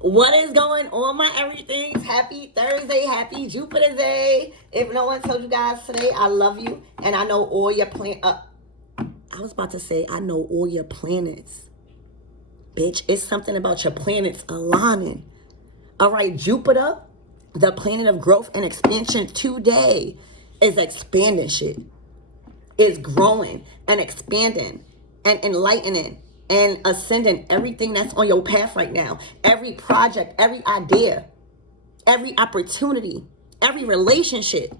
What is going on, my everythings? Happy Thursday, happy Jupiter Day. If no one told you guys today, I love you. And I know all your I was about to say, I know all your planets. Bitch, it's something about your planets aligning. All right, Jupiter, the planet of growth and expansion today, is expanding shit. Is growing and expanding and enlightening and ascending everything that's on your path right now. Every project, every idea, every opportunity, every relationship.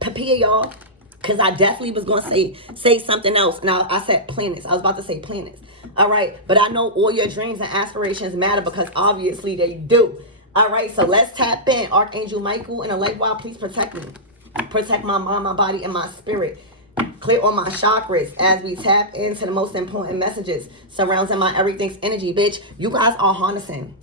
Prepare, y'all, because I definitely was going to say something else. Now, I said planets. I was about to say planets. All right, but I know all your dreams and aspirations matter because obviously they do. All right, so let's tap in. Archangel Michael and Elect Wild, please protect me. Protect my mind, my body, and my spirit. Clear all my chakras as we tap into the most important messages surrounding my everything's energy. Bitch, you guys are harnessing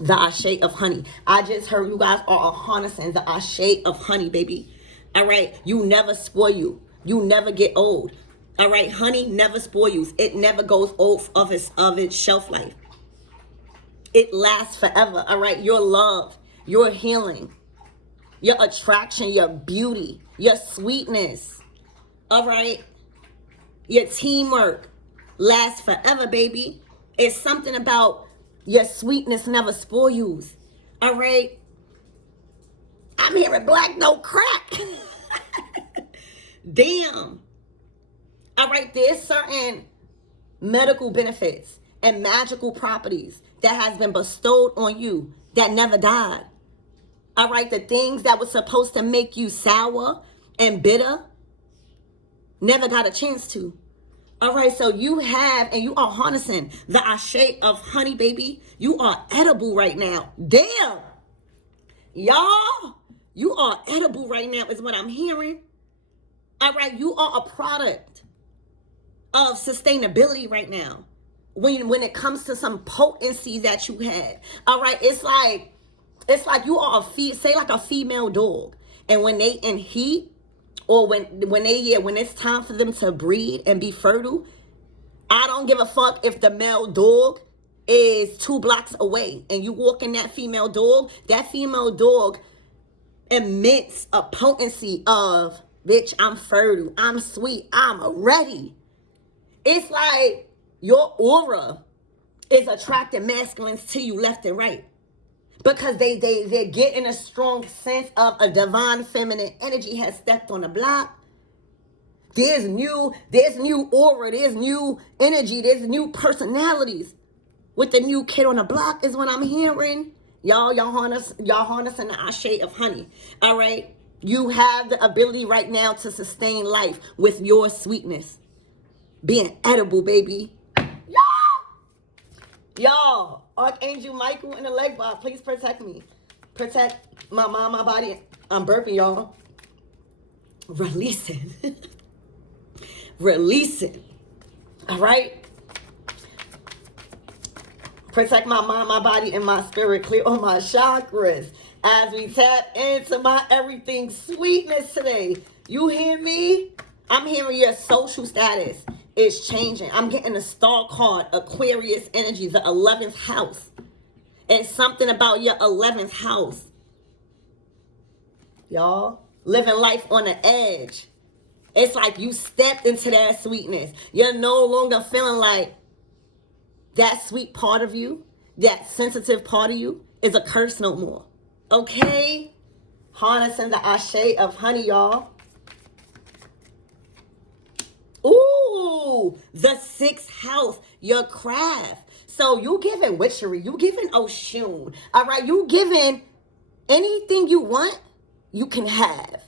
the ashe of honey. I just heard you guys are harnessing the ashe of honey, baby. All right, you never spoil you. You never get old. All right, honey never spoil you. It never goes off of its shelf life. It lasts forever. All right, your love, your healing, your attraction, your beauty, your sweetness. All right, your teamwork lasts forever, baby. It's something about your sweetness never spoil you. All right, I'm hearing black no crack. Damn. All right, there's certain medical benefits and magical properties that has been bestowed on you that never died. All right, the things that were supposed to make you sour and bitter never got a chance to. All right, so you have and you are harnessing the ashe of honey, baby. You are edible right now. Damn. Y'all, you are edible right now is what I'm hearing. All right, you are a product of sustainability right now. When it comes to some potency that you had. All right, it's like you are a female dog. And when they in heat, or when it's time for them to breed and be fertile, I don't give a fuck if the male dog is 2 blocks away and you walk in that female dog emits a potency of, bitch, I'm fertile, I'm sweet, I'm ready. It's like your aura is attracting masculines to you left and right. Because they're getting a strong sense of a divine feminine energy has stepped on the block. There's new aura, there's new energy, there's new personalities. With the new kid on the block is what I'm hearing. Y'all harnessing the ashe of honey. All right? You have the ability right now to sustain life with your sweetness. Being edible, baby. Y'all, Archangel Michael and the leg bar, please protect me. Protect my mind, my body. I'm burping, y'all. Releasing. Releasing. All right? Protect my mind, my body, and my spirit. Clear all my chakras as we tap into my everything sweetness today. You hear me? I'm hearing your social status is changing. I'm getting a star card, Aquarius energy, the 11th house. It's something about your 11th house. Y'all, living life on the edge. It's like you stepped into that sweetness. You're no longer feeling like that sweet part of you, that sensitive part of you is a curse no more. Okay? Harnessing the ashe of honey, y'all. Ooh, the 6th house, your craft. So you giving witchery, you giving Oshun. All right, you giving anything you want, you can have.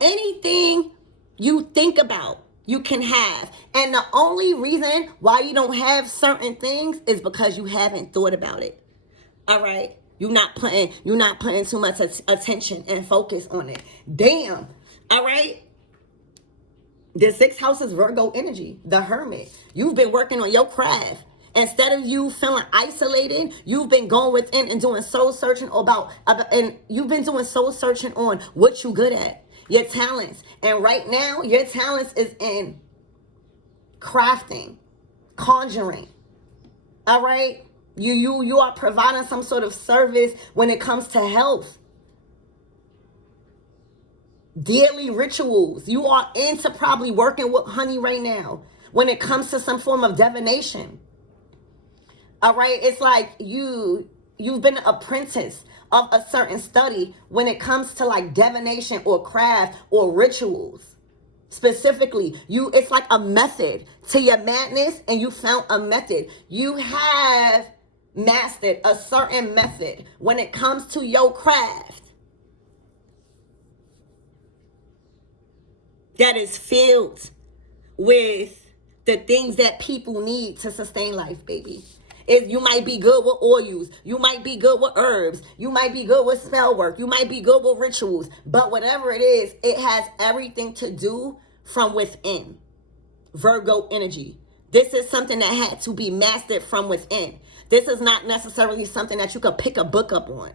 Anything you think about, you can have. And the only reason why you don't have certain things is because you haven't thought about it. All right, you're not putting too much attention and focus on it. Damn. All right. The 6th house is Virgo energy, the hermit. You've been working on your craft. Instead of you feeling isolated, you've been going within and doing soul searching and you've been doing soul searching on what you good at, your talents. And right now, your talents is in crafting, conjuring. All right? You are providing some sort of service when it comes to health. Daily rituals. You are into probably working with honey right now when it comes to some form of divination. All right, it's like you've been an apprentice of a certain study when it comes to like divination or craft or rituals. Specifically, it's like a method to your madness, and you found a method. You have mastered a certain method when it comes to your craft that is filled with the things that people need to sustain life, baby. You might be good with oils. You might be good with herbs. You might be good with spell work. You might be good with rituals. But whatever it is, it has everything to do from within. Virgo energy. This is something that had to be mastered from within. This is not necessarily something that you could pick a book up on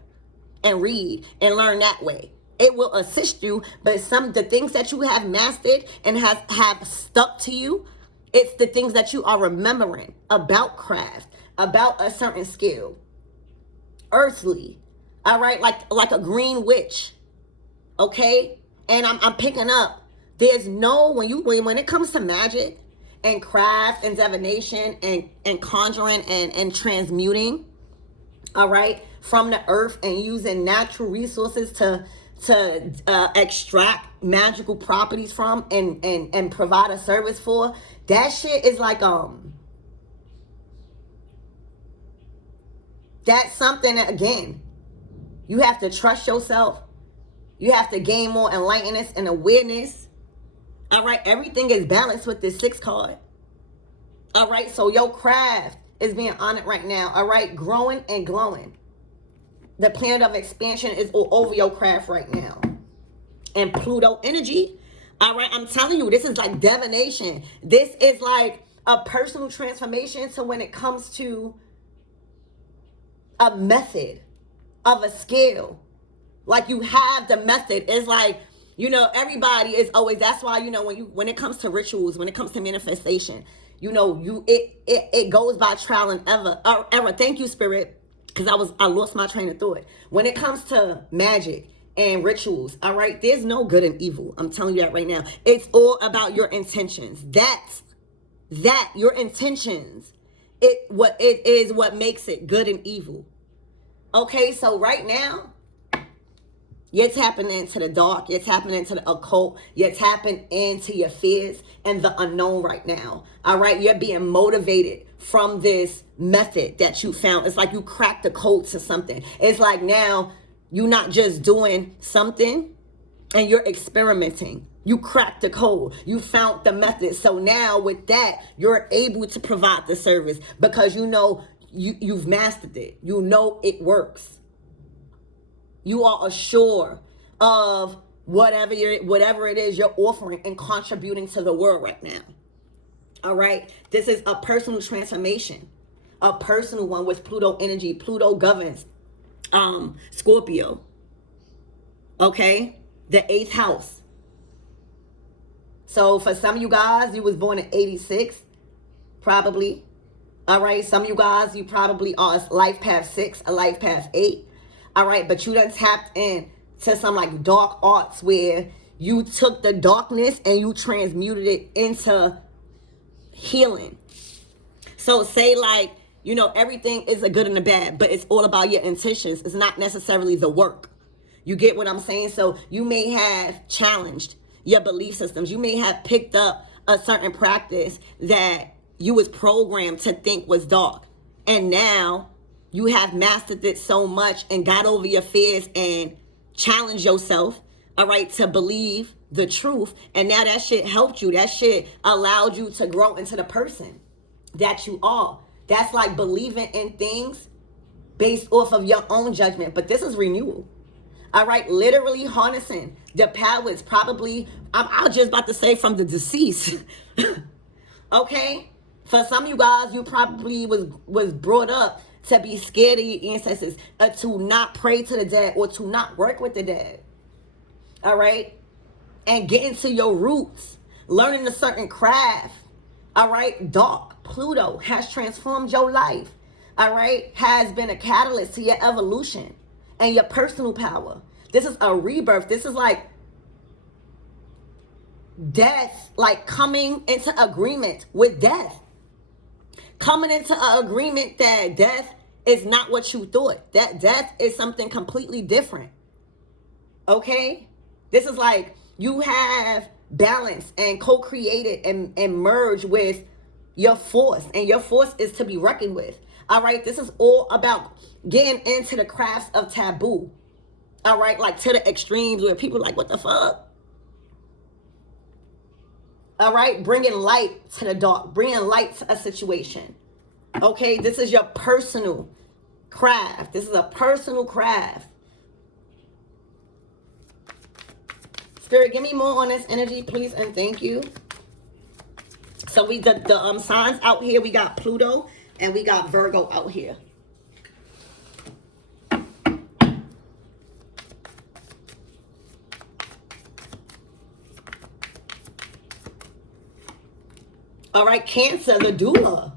and read and learn that way. It will assist you, but the things that you have mastered and have stuck to you, it's the things that you are remembering about craft, about a certain skill. Earthly, all right, like a green witch, okay? And I'm picking up, there's no, when it comes to magic and craft and divination and conjuring and transmuting, all right, from the earth and using natural resources to extract magical properties from and provide a service for, that shit is like that's something that, again, you have to trust yourself. You have to gain more enlightenment and awareness. All right, everything is balanced with this 6 card. All right, so your craft is being honored right now. All right, growing and glowing. The planet of expansion is all over your craft right now. And Pluto energy, all right, I'm telling you, this is like divination. This is like a personal transformation to when it comes to a method of a skill. Like you have the method. It's like, everybody is always, that's why, when it comes to rituals, when it comes to manifestation, it goes by trial and error. Thank you, Spirit, because I lost my train of thought. When it comes to magic and rituals, all right, there's no good and evil. I'm telling you that right now. It's all about your intentions. Your intentions, what makes it good and evil. Okay, so right now, you're tapping into the dark. You're tapping into the occult. You're tapping into your fears and the unknown right now. All right, you're being motivated from this method that you found. It's like you cracked the code to something. It's like now you're not just doing something and you're experimenting. You cracked the code. You found the method. So now with that, you're able to provide the service because you've mastered it. You know it works. You are assured of whatever it is you're offering and contributing to the world right now. All right. This is a personal transformation, a personal one with Pluto energy. Pluto governs Scorpio. Okay. The 8th house. So for some of you guys, you was born in 86, probably. All right. Some of you guys, you probably are a life path 6, a life path 8. All right. But you done tapped in to some like dark arts where you took the darkness and you transmuted it into healing. So say like, everything is a good and a bad, but it's all about your intentions. It's not necessarily the work. You get what I'm saying? So you may have challenged your belief systems. You may have picked up a certain practice that you was programmed to think was dark. And now you have mastered it so much and got over your fears and challenged yourself, all right, to believe the truth. And now that shit helped you. That shit allowed you to grow into the person that you are. That's like believing in things based off of your own judgment. But this is renewal. All right, literally harnessing the powers, probably, I was just about to say from the deceased. Okay? For some of you guys, you probably was brought up to be scared of your ancestors, to not pray to the dead or to not work with the dead. All right? And get into your roots, learning a certain craft. All right? Dark Pluto has transformed your life all right, has been a catalyst to your evolution and your personal power. This is a rebirth. This is like death, like coming into agreement with death. Coming into an agreement that death is not what you thought. That death is something completely different. Okay? This is like you have balance and co-created and merged with your force. And your force is to be reckoned with. All right? This is all about getting into the crafts of taboo. All right? Like to the extremes where people are like, what the fuck? All right, bringing light to the dark, bringing light to a situation. Okay, this is your personal craft. This is a personal craft. Spirit, give me more on this energy, please, and thank you. So the signs out here, we got Pluto and we got Virgo out here. All right, Cancer, the doula.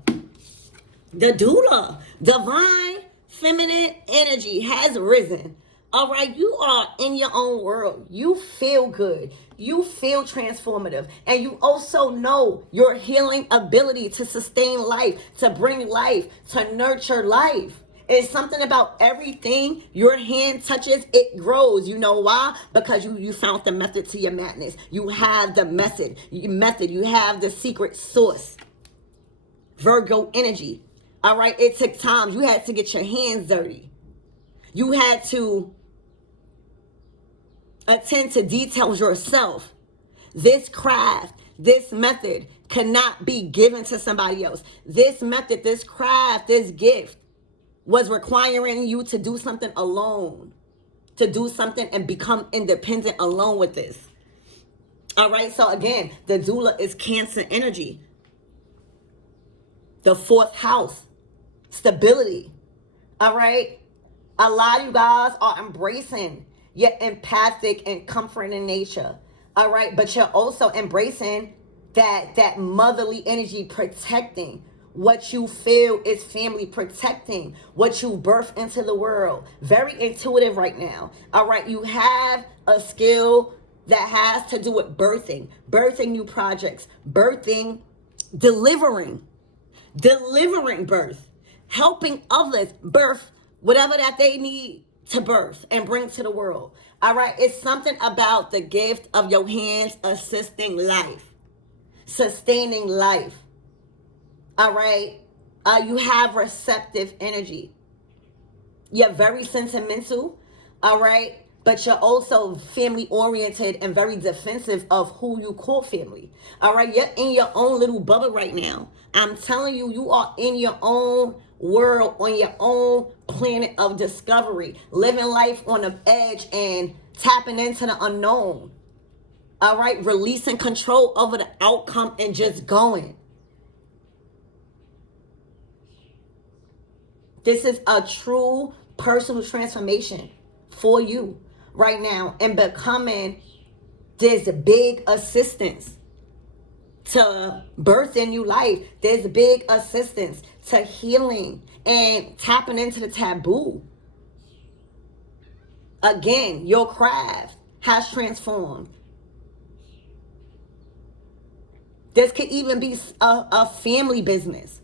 The doula, divine feminine energy has risen. All right, you are in your own world. You feel good. You feel transformative. And you also know your healing ability to sustain life, to bring life, to nurture life. It's something about everything your hand touches, it grows. You know why? Because you found the method to your madness. You have the method. You have the secret source. Virgo energy. All right, it took time. You had to get your hands dirty. You had to attend to details yourself. This craft, this method cannot be given to somebody else. This method, this craft, this gift was requiring you to do something alone, to do something and become independent alone with this. All right, so again, the doula is Cancer energy. The fourth house, stability. All right, a lot of you guys are embracing your empathic and comforting nature. All right, but you're also embracing that motherly energy, protecting what you feel is family, protecting what you birth into the world. Very intuitive right now. All right, you have a skill that has to do with birthing new projects, delivering birth, helping others birth whatever that they need to birth and bring to the world. All right, it's something about the gift of your hands assisting life, sustaining life. All right, you have receptive energy. You're very sentimental, all right, but you're also family oriented and very defensive of who you call family. All right, you're in your own little bubble right now. I'm telling you, you are in your own world, on your own planet of discovery, living life on the edge and tapping into the unknown. All right, releasing control over the outcome and just going. This is a true personal transformation for you right now and becoming this big assistance to birthing new life. There's big assistance to healing and tapping into the taboo. Again, your craft has transformed. This could even be a family business.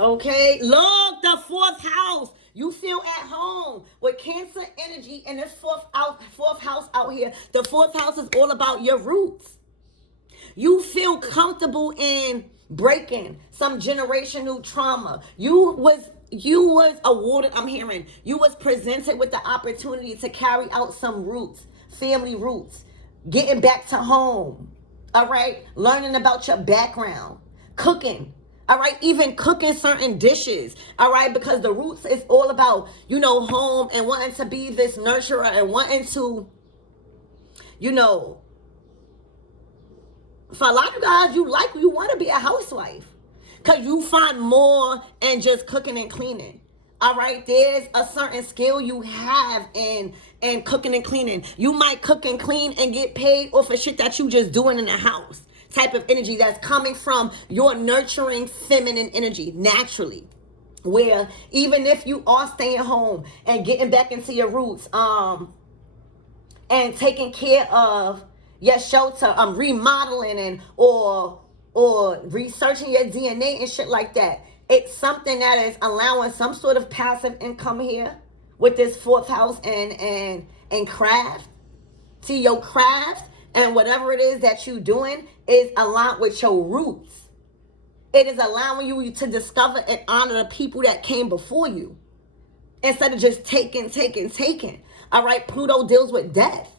Okay, look, the fourth house. You feel at home with Cancer energy and this fourth house out here. The fourth house is all about your roots. You feel comfortable in breaking some generational trauma. You was awarded, I'm hearing, you was presented with the opportunity to carry out some roots, family roots, getting back to home. All right, learning about your background, cooking. All right, even cooking certain dishes, all right, because the roots is all about, home and wanting to be this nurturer and wanting to, for a lot of you guys, you want to be a housewife because you find more in just cooking and cleaning. All right, there's a certain skill you have in cooking and cleaning. You might cook and clean and get paid off of shit that you just doing in the house. type of energy that's coming from your nurturing feminine energy naturally. Where even if you are staying home and getting back into your roots, and taking care of your shelter, remodeling and or researching your DNA and shit like that. It's something that is allowing some sort of passive income here with this fourth house and craft. See, your craft and whatever it is that you're doing is aligned with your roots. It is allowing you to discover and honor the people that came before you instead of just taking. All right, Pluto deals with death.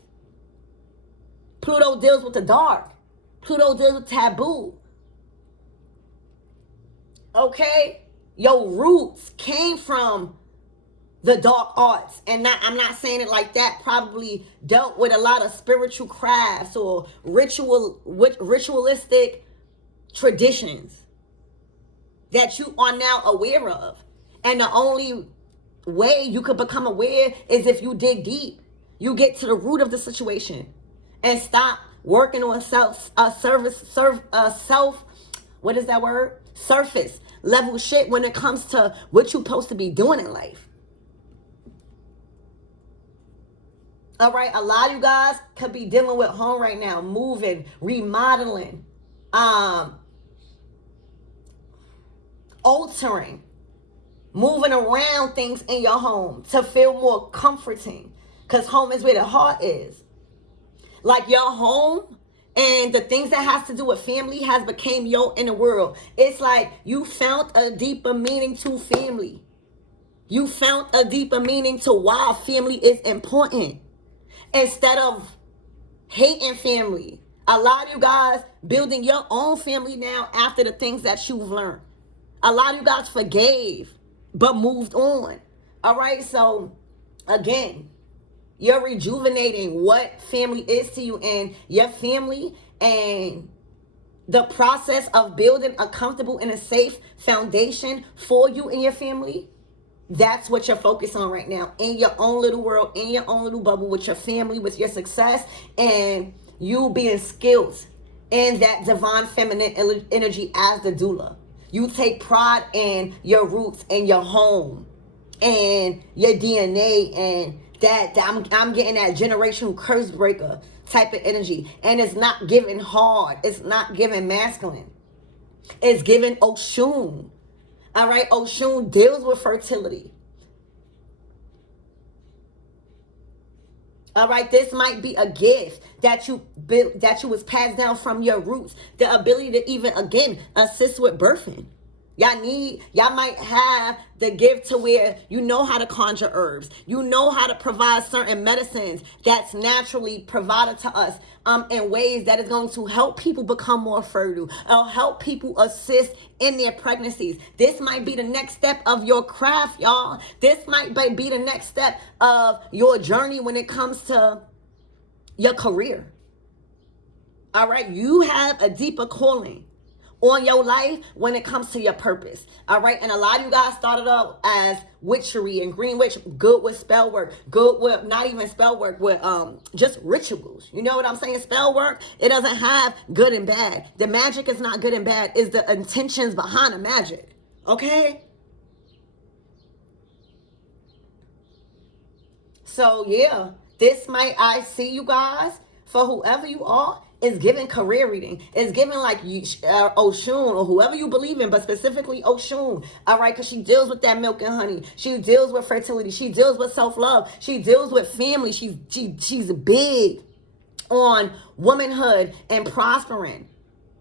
Pluto deals with the dark. Pluto deals with taboo. Okay? Your roots came from the dark arts. And I'm not saying it like that. Probably dealt with a lot of spiritual crafts or ritualistic traditions that you are now aware of. And the only way you could become aware is if you dig deep. You get to the root of the situation and stop working on surface level shit when it comes to what you're supposed to be doing in life. All right, a lot of you guys could be dealing with home right now, moving, remodeling, altering, moving around things in your home to feel more comforting, because home is where the heart is. Like your home and the things that has to do with family has became your inner world. It's like you found a deeper meaning to family. You found a deeper meaning to why family is important. Instead of hating family. A lot of you guys building your own family now after the things that you've learned. A lot of you guys forgave, but moved on. All right, so again, you're rejuvenating what family is to you, and your family and the process of building a comfortable and a safe foundation for you and your family. That's what you're focused on right now in your own little world, in your own little bubble with your family, with your success, and you being skilled in that divine feminine energy as the doula. You take pride in your roots and your home and your DNA, and that I'm getting that generational curse breaker type of energy. And it's not giving hard. It's not giving masculine. It's giving Oshun. All right, Oshun deals with fertility. All right, this might be a gift that you built, that you was passed down from your roots. The ability to even, again, assist with birthing. Y'all might have the gift to where you know how to conjure herbs. You know how to provide certain medicines that's naturally provided to us in ways that is going to help people become more fertile or help people assist in their pregnancies. This might be the next step of your craft, y'all. This might be the next step of your journey when it comes to your career. All right, you have a deeper calling on your life when it comes to your purpose. All right, and a lot of you guys started out as witchery and green witch, good with spell work, good with not even spell work, with just rituals. You know what I'm saying? Spell work, it doesn't have good and bad. The magic is not good and bad, it's the intentions behind the magic. Okay? So yeah, this might, I see you guys, for whoever you are, is giving career reading. It's giving like Oshun or whoever you believe in, but specifically Oshun. All right, because she deals with that milk and honey. She deals with fertility. She deals with self-love. She deals with family. She's big on womanhood and prospering.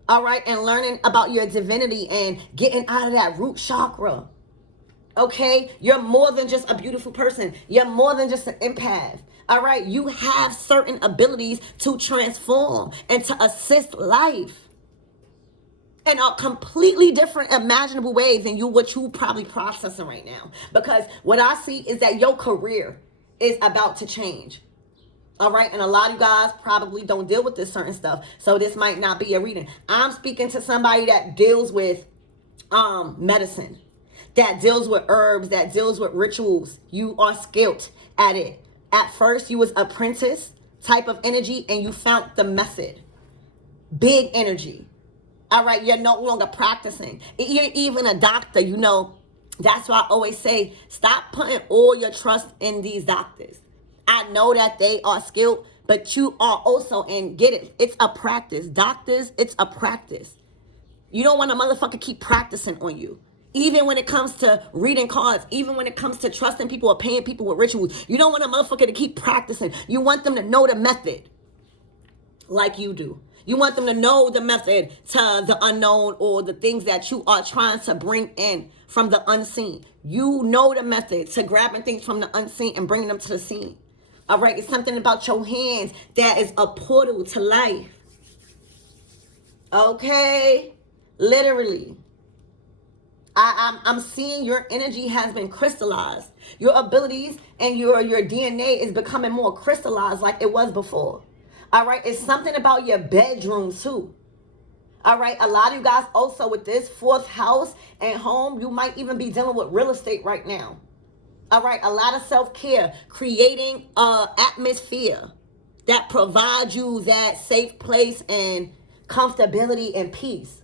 All right, and learning about your divinity and getting out of that root chakra. Okay, you're more than just a beautiful person. You're more than just an empath. All right, you have certain abilities to transform and to assist life in a completely different imaginable way than what you probably processing right now. Because what I see is that your career is about to change. All right, and a lot of you guys probably don't deal with this certain stuff, so this might not be a reading. I'm speaking to somebody that deals with medicine, that deals with herbs, that deals with rituals. You are skilled at it. At first, you was apprentice type of energy, and you found the method. big energy. All right, you're no longer practicing. You're even a doctor, you know. That's why I always say, stop putting all your trust in these doctors. I know that they are skilled, but you are also, and get it, it's a practice. Doctors, it's a practice. You don't want a motherfucker keep practicing on you. Even when it comes to reading cards, even when it comes to trusting people or paying people with rituals, you don't want a motherfucker to keep practicing. You want them to know the method like you do. You want them to know the method to the unknown or the things that you are trying to bring in from the unseen. You know the method to grabbing things from the unseen and bringing them to the scene. All right, it's something about your hands that is a portal to life. Okay, literally. I'm seeing your energy has been crystallized. Your abilities and your DNA is becoming more crystallized like it was before. All right, it's something about your bedroom too. All right, a lot of you guys also with this fourth house and home, you might even be dealing with real estate right now. All right, a lot of self-care, creating an atmosphere that provides you that safe place and comfortability and peace.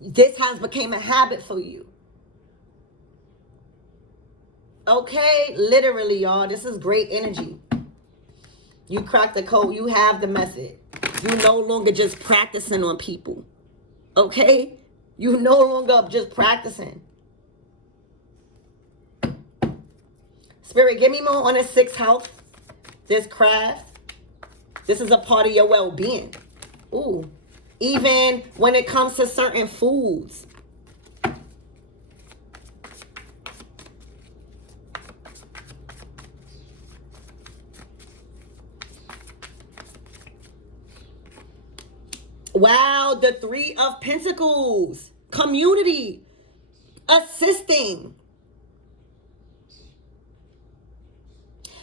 This has become a habit for you. Okay, literally, y'all, this is great energy. You cracked the code. You have the method. You no longer just practicing on people. Okay? You no longer just practicing. Spirit, give me more on the sixth house. This craft. This is a part of your well-being. Ooh. Even when it comes to certain foods. Wow, the Three of Pentacles. Community. Assisting.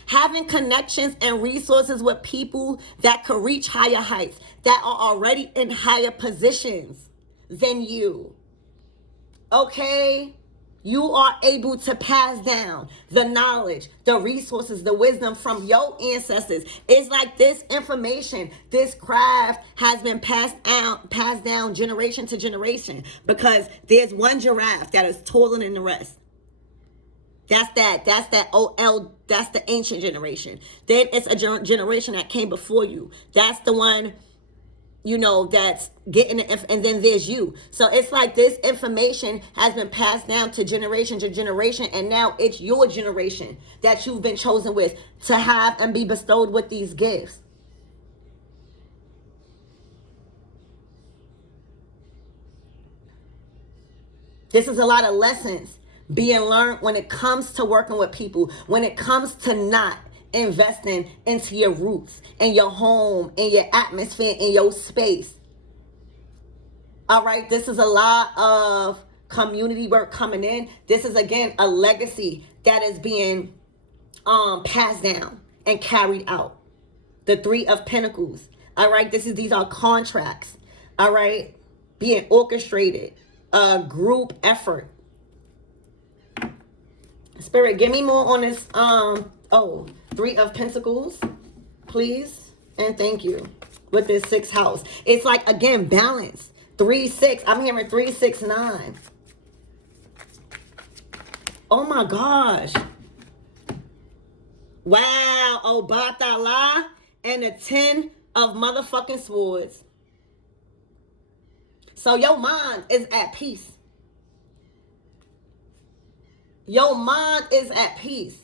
Having connections and resources with people that could reach higher heights, that are already in higher positions than you. Okay? You are able to pass down the knowledge, the resources, the wisdom from your ancestors. It's like this information, this craft has been passed down generation to generation, because there's one giraffe that is taller than the rest. That's the ancient generation. Then it's a generation that came before you. That's the one, you know, that's getting the and then there's you. So it's like this information has been passed down to generation, and now it's your generation that you've been chosen with to have and be bestowed with these gifts. This is a lot of lessons being learned when it comes to working with people, when it comes to not investing into your roots and your home and your atmosphere and your space. All right, this is a lot of community work coming in. This is, again, a legacy that is being passed down and carried out. The Three of Pentacles. All right, these are contracts. All right, being orchestrated, a group effort. Spirit, give me more on this Three of Pentacles, please, and thank you. With this sixth house, it's like, again, balance. 3, 6. I'm hearing 3, 6, 9. Oh my gosh! Wow, Obatala and the 10 of motherfucking swords. So your mind is at peace. Your mind is at peace.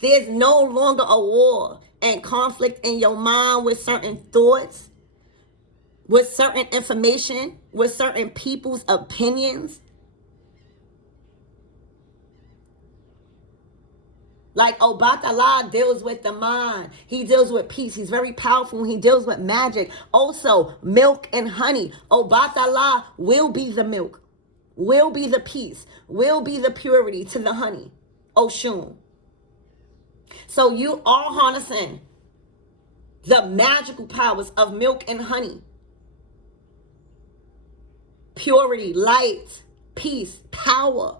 There's no longer a war and conflict in your mind with certain thoughts, with certain information, with certain people's opinions. Like Obatala deals with the mind. He deals with peace. He's very powerful. He deals with magic. Also, milk and honey. Obatala will be the milk, will be the peace, will be the purity to the honey. Oshun. So you are harnessing the magical powers of milk and honey. Purity, light, peace, power.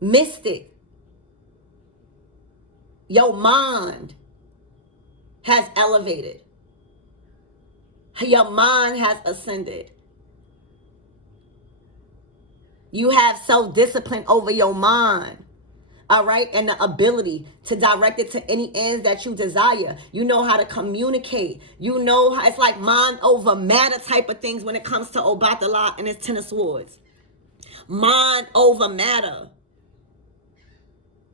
Mystic. Your mind has elevated. Your mind has ascended. You have self-discipline over your mind. All right, and the ability to direct it to any ends that you desire. You know how to communicate. You know how, it's like mind over matter type of things when it comes to Obatala and his Ten of Swords. Mind over matter.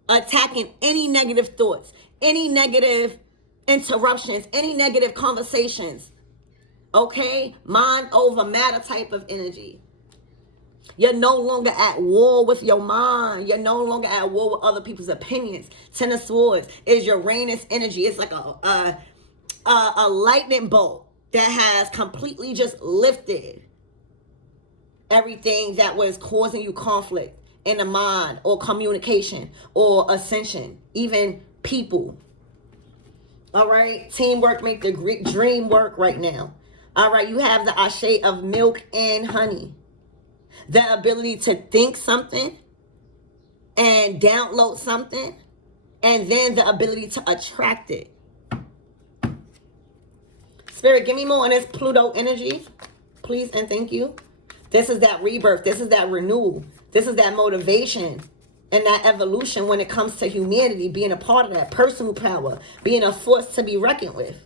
Attacking any negative thoughts, any negative interruptions, any negative conversations. Okay, mind over matter type of energy. You're no longer at war with your mind. You're no longer at war with other people's opinions. Ten of Swords is Uranus energy. It's like a lightning bolt that has completely just lifted everything that was causing you conflict in the mind or communication or ascension, even people. All right, teamwork make the dream work right now. All right, you have the ashe of milk and honey. The ability to think something and download something, and then the ability to attract it. Spirit, give me more on this Pluto energy, please and thank you. This is that rebirth. This is that renewal. This is that motivation and that evolution when it comes to humanity, being a part of that personal power, being a force to be reckoned with.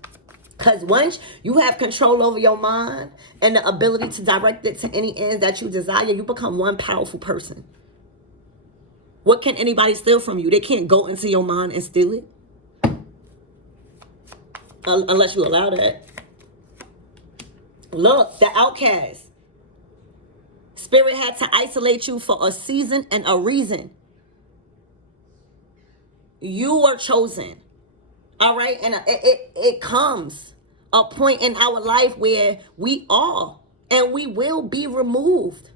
Because once you have control over your mind and the ability to direct it to any ends that you desire, you become one powerful person. What can anybody steal from you? They can't go into your mind and steal it. Unless you allow that. Look, the outcast. Spirit had to isolate you for a season and a reason. You were chosen. All right, and it comes a point in our life where we are and we will be removed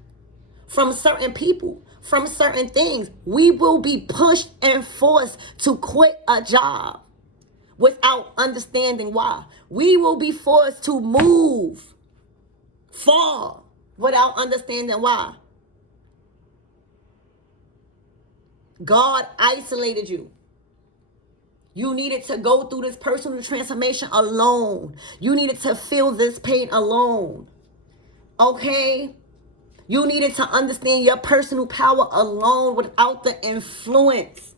from certain people, from certain things. We will be pushed and forced to quit a job without understanding why. We will be forced to move, fall, without understanding why. God isolated you. You needed to go through this personal transformation alone. You needed to feel this pain alone. Okay? You needed to understand your personal power alone without the influence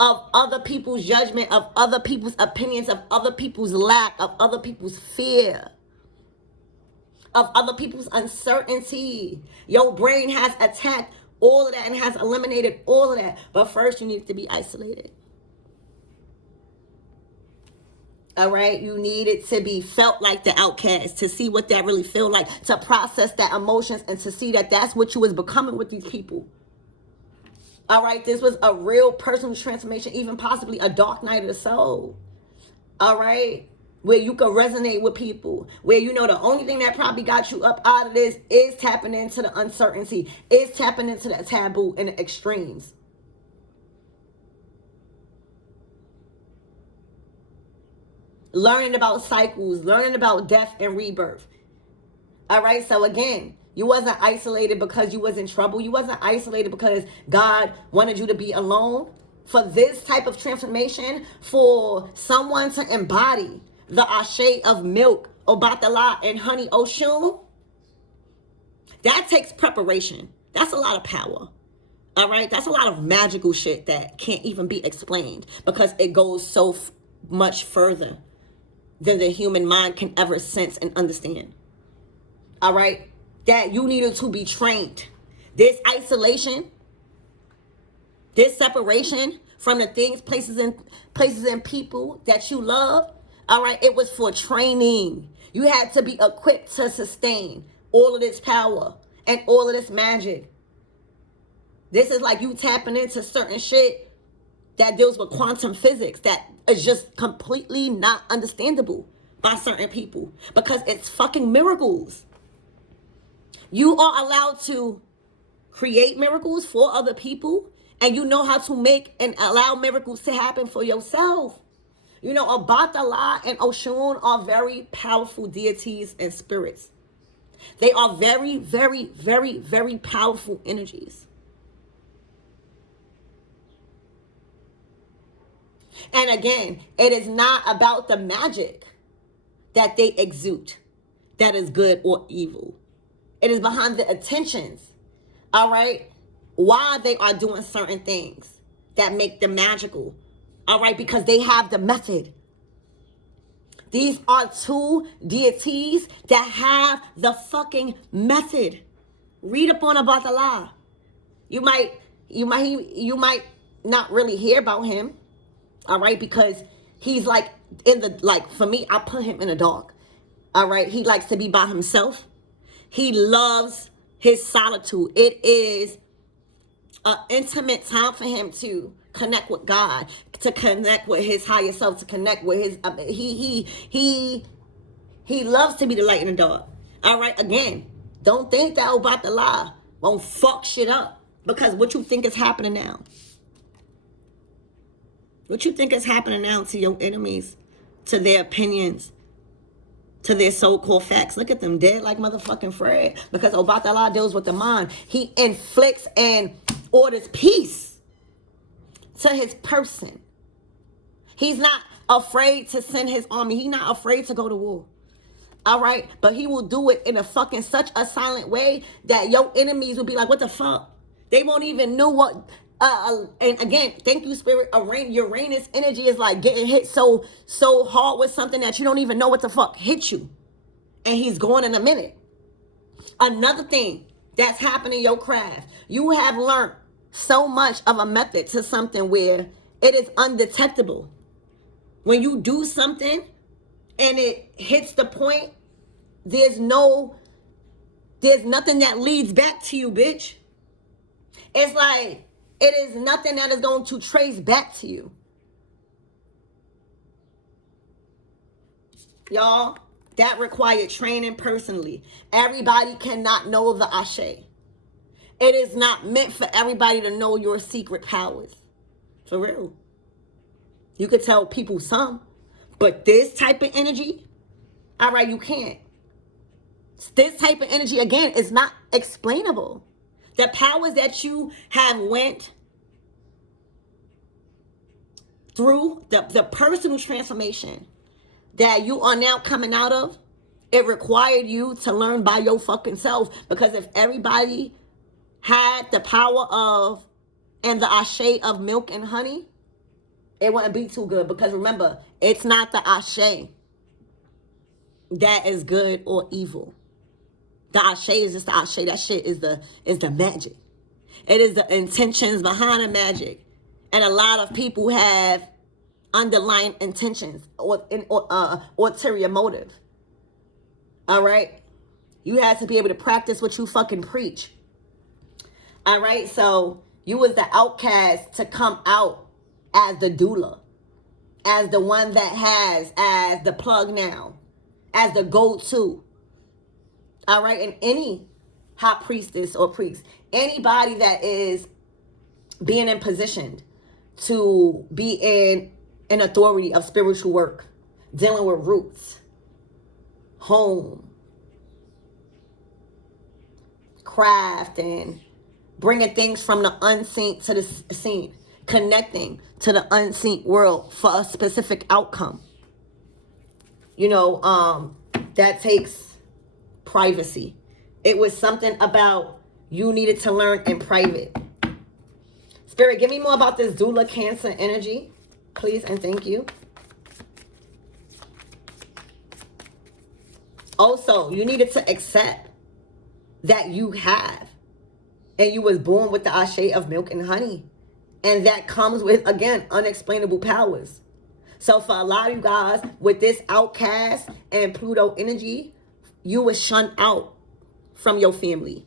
of other people's judgment, of other people's opinions, of other people's lack, of other people's fear, of other people's uncertainty. Your brain has attacked all of that and has eliminated all of that. But first, you need to be isolated. All right, you needed to be felt like the outcast, to see what that really feel like, to process that emotions and to see that that's what you was becoming with these people. All right, this was a real personal transformation, even possibly a dark night of the soul. All right, where you could resonate with people, where you know the only thing that probably got you up out of this is tapping into the uncertainty, is tapping into the taboo and the extremes. Learning about cycles, learning about death and rebirth. All right, so again, you wasn't isolated because you was in trouble. You wasn't isolated because God wanted you to be alone. For this type of transformation, for someone to embody the ashe of milk, Obatala, and honey Oshun, that takes preparation. That's a lot of power. All right, that's a lot of magical shit that can't even be explained because it goes so much further than the human mind can ever sense and understand. All right, that you needed to be trained. This isolation, this separation from the things, places and people that you love. All right, it was for training. You had to be equipped to sustain all of this power and all of this magic. This is like you tapping into certain shit that deals with quantum physics that is just completely not understandable by certain people because it's fucking miracles. You are allowed to create miracles for other people, and you know how to make and allow miracles to happen for yourself. You know, Obatala and Oshun are very powerful deities and spirits. They are very, very, very, very powerful energies. And again, it is not about the magic that they exude. that is good or evil. It is behind the intentions, all right? Why they are doing certain things that make them magical, all right? Because they have the method. These are two deities that have the fucking method. Read up on Obatala. You might not really hear about him, all right? Because he's like for me, I put him in the dark, all right? He likes to be by himself. He loves his solitude. It is an intimate time for him to connect with God, to connect with his higher self, to connect with his, he loves to be the light in the dark. All right, again, don't think that Obatala won't fuck shit up, because what you think is happening now? What you think is happening now to your enemies, to their opinions, to their so-called facts? Look at them, dead like motherfucking Fred, because Obatala deals with the mind. He inflicts and orders peace to his person. He's not afraid to send his army. He's not afraid to go to war. All right? But he will do it in a fucking such a silent way that your enemies will be like, what the fuck? They won't even know what. And again, thank you, Spirit. Uranus energy is like getting hit so hard with something that you don't even know what the fuck hit you. And he's going in a minute. Another thing that's happening in your craft, you have learned so much of a method to something where it is undetectable. When you do something and it hits the point, there's nothing that leads back to you, bitch. It's like, it is nothing that is going to trace back to you. Y'all, that required training personally. Everybody cannot know the Ashe. It is not meant for everybody to know your secret powers. For real. You could tell people some, but this type of energy, all right, you can't. This type of energy, again, is not explainable. The powers that you have went through, the personal transformation that you are now coming out of, it required you to learn by your fucking self. Because if everybody had the power of and the Ashe of milk and honey, it wouldn't be too good. Because remember, it's not the Ashe that is good or evil. The Ashe is just the Ashe. That shit is the magic. It is the intentions behind the magic. And a lot of people have underlying intentions or ulterior motive. All right? You have to be able to practice what you fucking preach. All right? So you was the outcast to come out as the doula, as the one that has, as the plug now, as the go-to. All right? And any high priestess or priest, anybody that is being in position to be in an authority of spiritual work, dealing with roots, home, craft, and bringing things from the unseen to the seen, connecting to the unseen world for a specific outcome. You know, that takes privacy. It was something about you needed to learn in private. Spirit, give me more about this doula Cancer energy, please, and thank you. Also, you needed to accept that you have, and you was born with the Ashe of milk and honey. And that comes with, again, unexplainable powers. So for a lot of you guys, with this outcast and Pluto energy, you were shunned out from your family.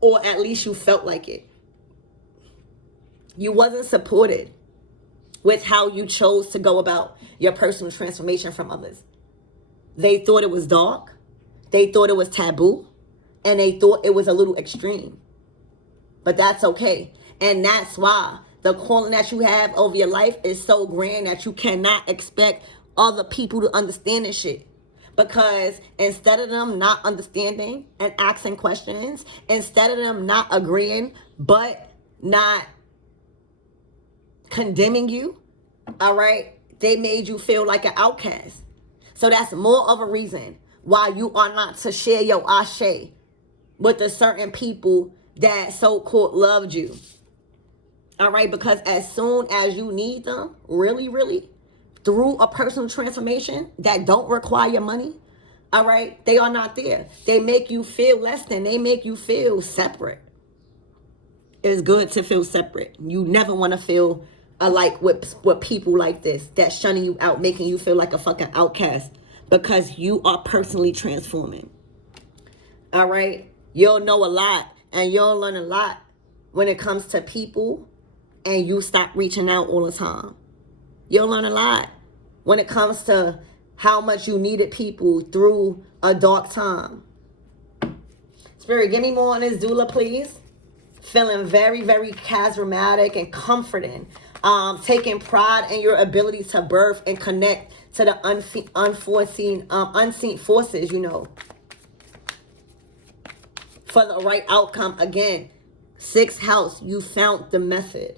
Or at least you felt like it. You wasn't supported with how you chose to go about your personal transformation from others. They thought it was dark. They thought it was taboo. And they thought it was a little extreme. But that's okay. And that's why the calling that you have over your life is so grand that you cannot expect other people to understand this shit. Because instead of them not understanding and asking questions, instead of them not agreeing but not condemning you, all right, they made you feel like an outcast. So that's more of a reason why you are not to share your ashe with the certain people that so-called loved you. All right, because as soon as you need them, really, really, through a personal transformation that don't require money, all right, they are not there. They make you feel less than. They make you feel separate. It's good to feel separate. You never want to feel alike with people like this, that's shunning you out, making you feel like a fucking outcast, because you are personally transforming. All right, you'll know a lot and you'll learn a lot when it comes to people, and you stop reaching out all the time. You'll learn a lot when it comes to how much you needed people through a dark time. Spirit, give me more on this doula, please. Feeling very, very charismatic and comforting. Taking pride in your ability to birth and connect to the unseen forces, you know, for the right outcome. Again, 6th house, you found the method.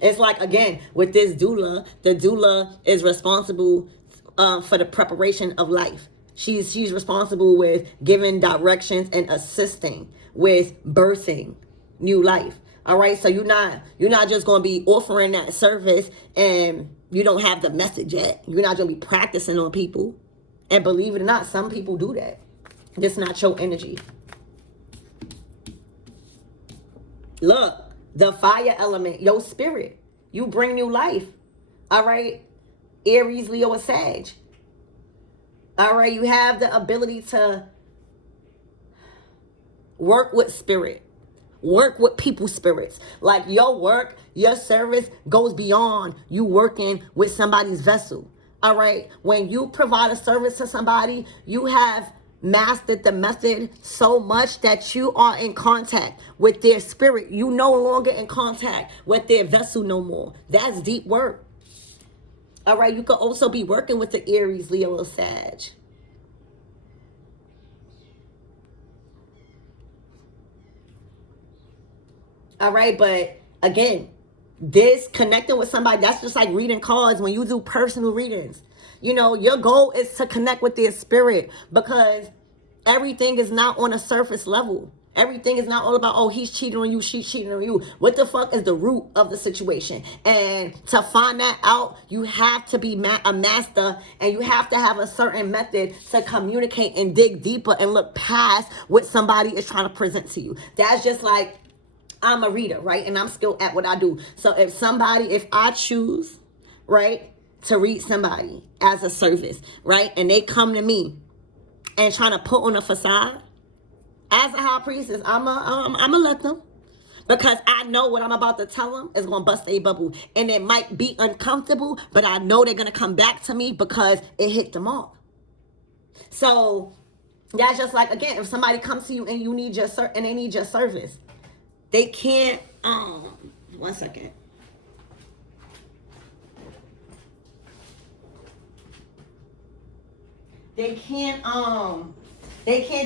It's like, again, with this doula, the doula is responsible for the preparation of life. She's responsible with giving directions and assisting with birthing new life. All right, so you're not just going to be offering that service and you don't have the message yet. You're not going to be practicing on people. And believe it or not, some people do that. That's not your energy. Look, the fire element, your spirit, you bring new life. All right, Aries, Leo, and Sag. All right, you have the ability to work with spirit, work with people's spirits. Like your work, your service goes beyond you working with somebody's vessel. All right, when you provide a service to somebody, you have mastered the method so much that you are in contact with their spirit. You no longer in contact with their vessel no more. That's deep work. All right, you could also be working with the Aries, Leo, or Sag. All right, but again, this connecting with somebody, that's just like reading cards when you do personal readings. You know, your goal is to connect with their spirit, because everything is not on a surface level. Everything is not all about, oh, he's cheating on you, she's cheating on you. What the fuck is the root of the situation? And to find that out, you have to be a master, and you have to have a certain method to communicate and dig deeper and look past what somebody is trying to present to you. That's just like, I'm a reader, right? And I'm skilled at what I do. So if I choose, right, to read somebody as a service, right, and they come to me and trying to put on a facade, as a high priestess, I'm a let them, because I know what I'm about to tell them is going to bust a bubble. And it might be uncomfortable, but I know they're going to come back to me because it hit them off. So that's just like, again, if somebody comes to you and you need and they need your service, they can't, one second. They can't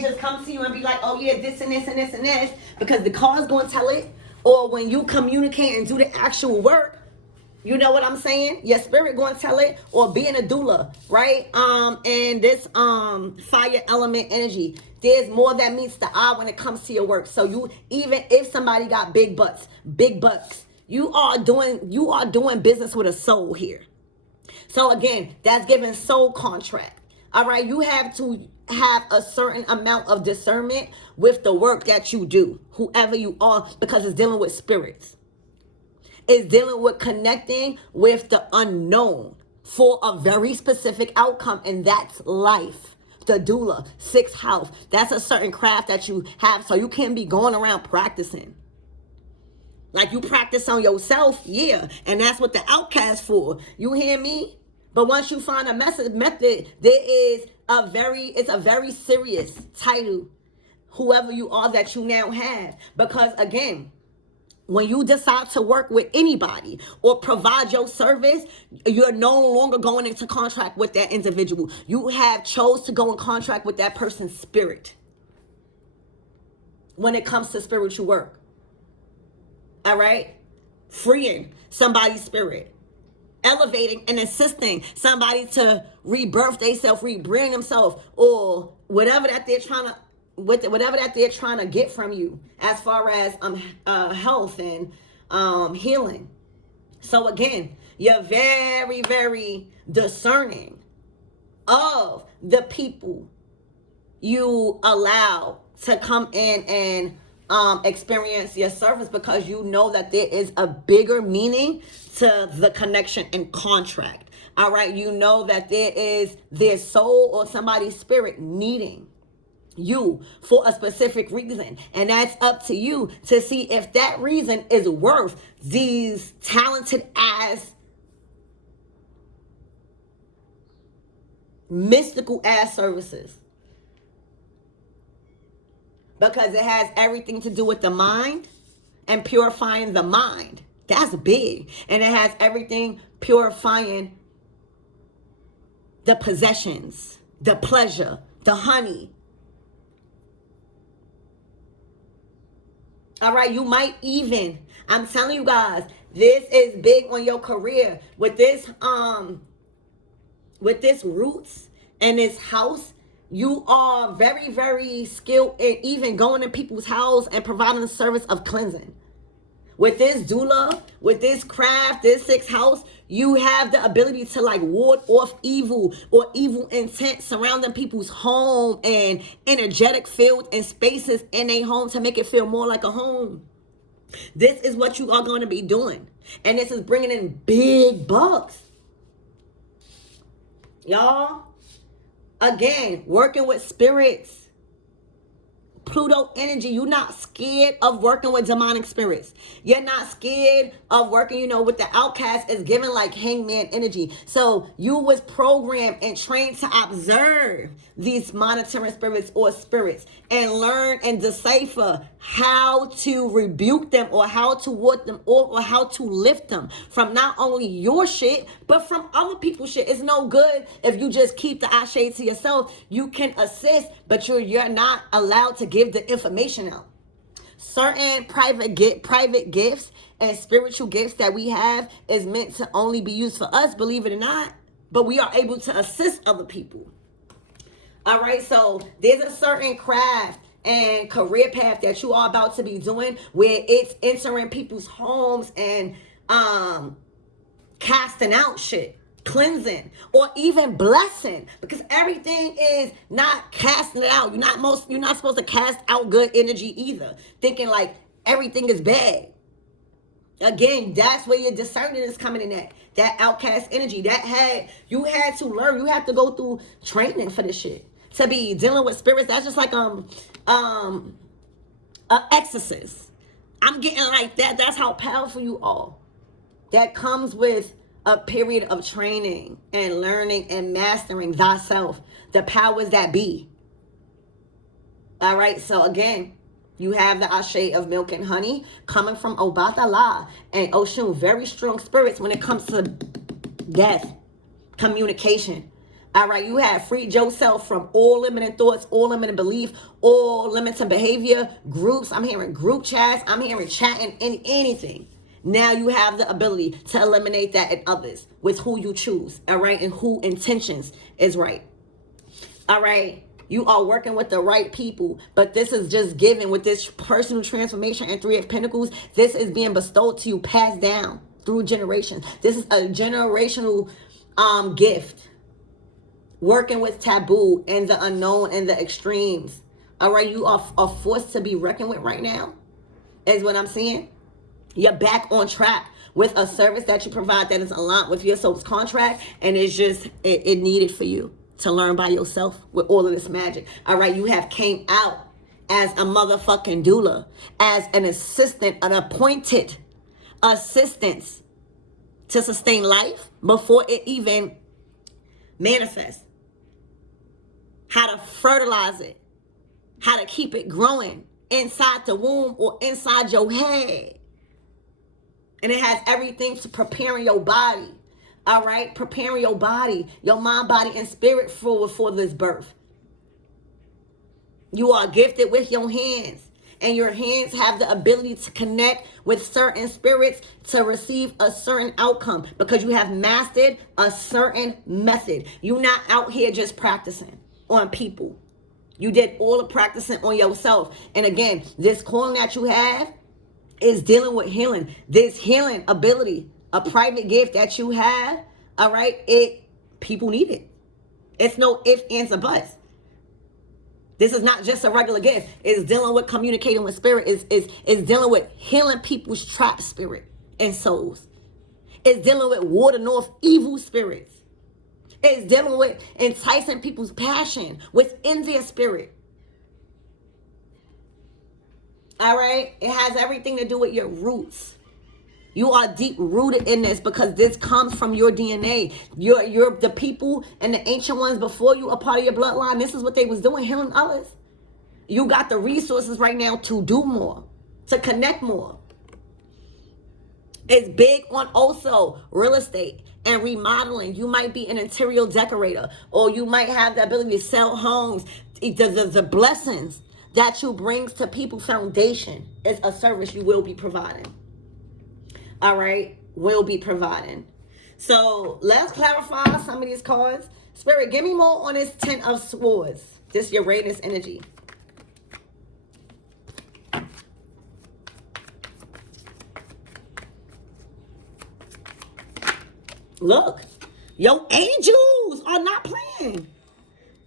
just come to you and be like, oh yeah, this and this and this and this, because the card's going to tell it. Or when you communicate and do the actual work, you know what I'm saying? Your spirit going to tell it. Or being a doula, right? And this fire element energy, there's more that meets the eye when it comes to your work. So you, even if somebody got big bucks, you are doing business with a soul here. So again, that's giving soul contract. All right, you have to have a certain amount of discernment with the work that you do, whoever you are, because it's dealing with spirits. It's dealing with connecting with the unknown for a very specific outcome, and that's life. The doula, 6th house, that's a certain craft that you have, so you can't be going around practicing. Like you practice on yourself, yeah, and that's what the outcast for. You hear me? But once you find a method, it's a very serious title, whoever you are that you now have. Because again, when you decide to work with anybody or provide your service, you're no longer going into contract with that individual. You have chose to go in contract with that person's spirit when it comes to spiritual work. All right? Freeing somebody's spirit. elevating and assisting somebody to rebirth themselves, rebrand themselves, or whatever that they're trying to, whatever that they're trying to get from you as far as health and healing. So again, you're very, very discerning of the people you allow to come in and experience your service, because you know that there is a bigger meaning to the connection and contract. All right, you know that there is their soul or somebody's spirit needing you for a specific reason, and that's up to you to see if that reason is worth these talented ass, mystical ass services. Because it has everything to do with the mind and purifying the mind. That's big. And it has everything purifying the possessions, the pleasure, the honey. All right, you might even, I'm telling you guys, this is big on your career. With this roots and this house, you are very, very skilled in even going in people's house and providing a service of cleansing. With this doula, with this craft, this sixth house, you have the ability to like ward off evil or evil intent surrounding people's home and energetic field and spaces in a home to make it feel more like a home. This is what you are going to be doing. And this is bringing in big bucks. Y'all. Again, working with spirits, Pluto energy. You're not scared of working with demonic spirits. You're not scared of working, with the outcast is given like hangman energy. So you was programmed and trained to observe these monitoring spirits or spirits and learn and decipher how to rebuke them or how to ward them or how to lift them from not only your shit, but from other people's shit. It's no good if you just keep the eye shade to yourself. You can assist, but you're not allowed to give the information out. Certain private gifts and spiritual gifts that we have is meant to only be used for us, believe it or not, but we are able to assist other people. All right, so there's a certain craft and career path that you are about to be doing where it's entering people's homes and casting out shit, cleansing, or even blessing, because everything is not casting it out. You're not supposed to cast out good energy either, thinking like everything is bad. Again, that's where your discernment is coming in at. That outcast energy. You had to learn. You had to go through training for this shit. To be dealing with spirits. That's just like an exorcist. I'm getting like that. That's how powerful you are. That comes with a period of training and learning and mastering thyself. The powers that be. All right. So again, you have the ashe of milk and honey coming from Obatala and Oshun. Very strong spirits when it comes to death, communication. All right, you have freed yourself from all limiting thoughts, all limiting belief, all limiting behavior, groups. I'm hearing group chats. I'm hearing chatting and anything. Now you have the ability to eliminate that in others with who you choose. All right, and who intentions is right. All right. You are working with the right people, but this is just given with this personal transformation and Three of Pentacles. This is being bestowed to you, passed down through generations. This is a generational gift. Working with taboo and the unknown and the extremes. All right, you are forced to be reckoned with right now, is what I'm seeing. You're back on track with a service that you provide that is aligned with your soul's contract, and it's just, it needed for you to learn by yourself with all of this magic. All right, you have came out as a motherfucking doula, as an assistant, an appointed assistance to sustain life before it even manifests. How to fertilize it, how to keep it growing inside the womb or inside your head. And it has everything to preparing your body. All right, preparing your body, your mind, body, and spirit for this birth. You are gifted with your hands and your hands have the ability to connect with certain spirits to receive a certain outcome because you have mastered a certain method. You're not out here just practicing on people. You did all the practicing on yourself. And again, this calling that you have is dealing with healing. This healing ability, a private gift that you have, all right, people need it. It's no ifs, ands, or buts. This is not just a regular gift. It's dealing with communicating with spirit. It's dealing with healing people's trapped spirit and souls. It's dealing with warding off evil spirits. It's dealing with enticing people's passion within their spirit. All right? It has everything to do with your roots. You are deep rooted in this because this comes from your DNA. You're the people and the ancient ones before you, a part of your bloodline. This is what they was doing, healing others. You got the resources right now to do more, to connect more. It's big on also real estate and remodeling. You might be an interior decorator, or you might have the ability to sell homes. The blessings that you bring to people foundation is a service you will be providing. All right, will be providing. So let's clarify some of these cards. Spirit, give me more on this 10 of Swords. This Uranus energy. Look, your angels are not playing.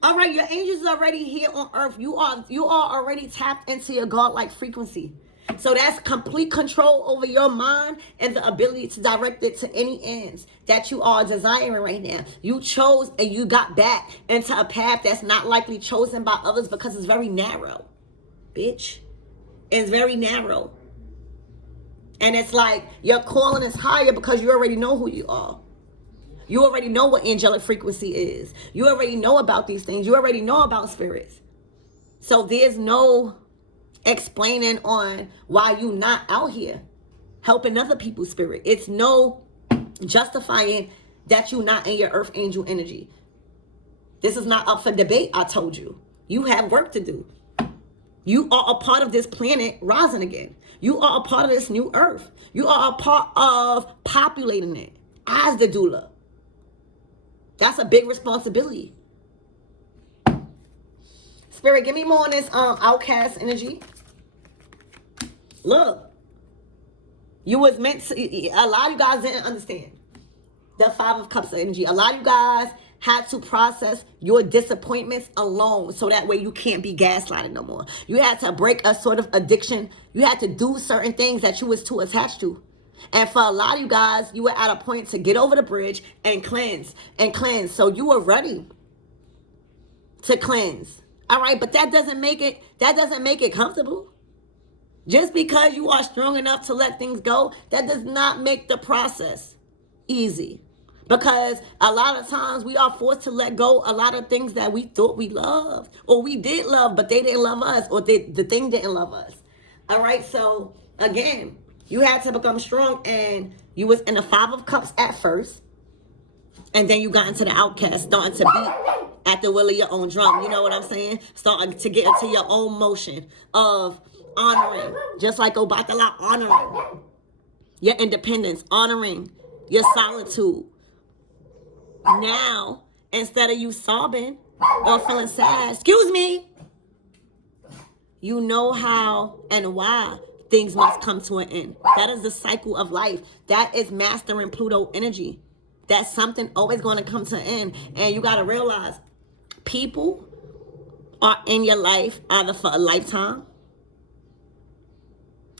All right, your angels are already here on earth. You are already tapped into your godlike frequency. So that's complete control over your mind and the ability to direct it to any ends that you are desiring right now. You chose and you got back into a path that's not likely chosen by others because it's very narrow. Bitch. It's very narrow. And it's like your calling is higher because you already know who you are. You already know what angelic frequency is. You already know about these things. You already know about spirits. So there's no explaining on why you not out here helping other people's spirit. It's no justifying that you not in your earth angel energy. This is not up for debate. I told you. You have work to do. You are a part of this planet rising again. You are a part of this new earth. You are a part of populating it as the doula. That's a big responsibility. Spirit, give me more on this outcast energy. Look, you was meant to, a lot of you guys didn't understand the 5 of Cups energy. A lot of you guys had to process your disappointments alone so that way you can't be gaslighted no more. You had to break a sort of addiction. You had to do certain things that you was too attached to. And for a lot of you guys, you were at a point to get over the bridge and cleanse and cleanse. So you were ready to cleanse. All right, but that doesn't make it comfortable. Just because you are strong enough to let things go, that does not make the process easy. Because a lot of times we are forced to let go a lot of things that we thought we loved, or we did love, but they didn't love us, or the thing didn't love us. All right, so again, you had to become strong, and you was in the 5 of Cups at first, and then you got into the outcast, starting to beat at the will of your own drum. You know what I'm saying? Starting to get into your own motion of honoring, just like Obatala, honoring your independence, honoring your solitude. Now, instead of you sobbing or feeling sad, excuse me, you know how and why things must come to an end. That is the cycle of life. That is mastering Pluto energy. That's something always going to come to an end. And you got to realize people are in your life either for a lifetime,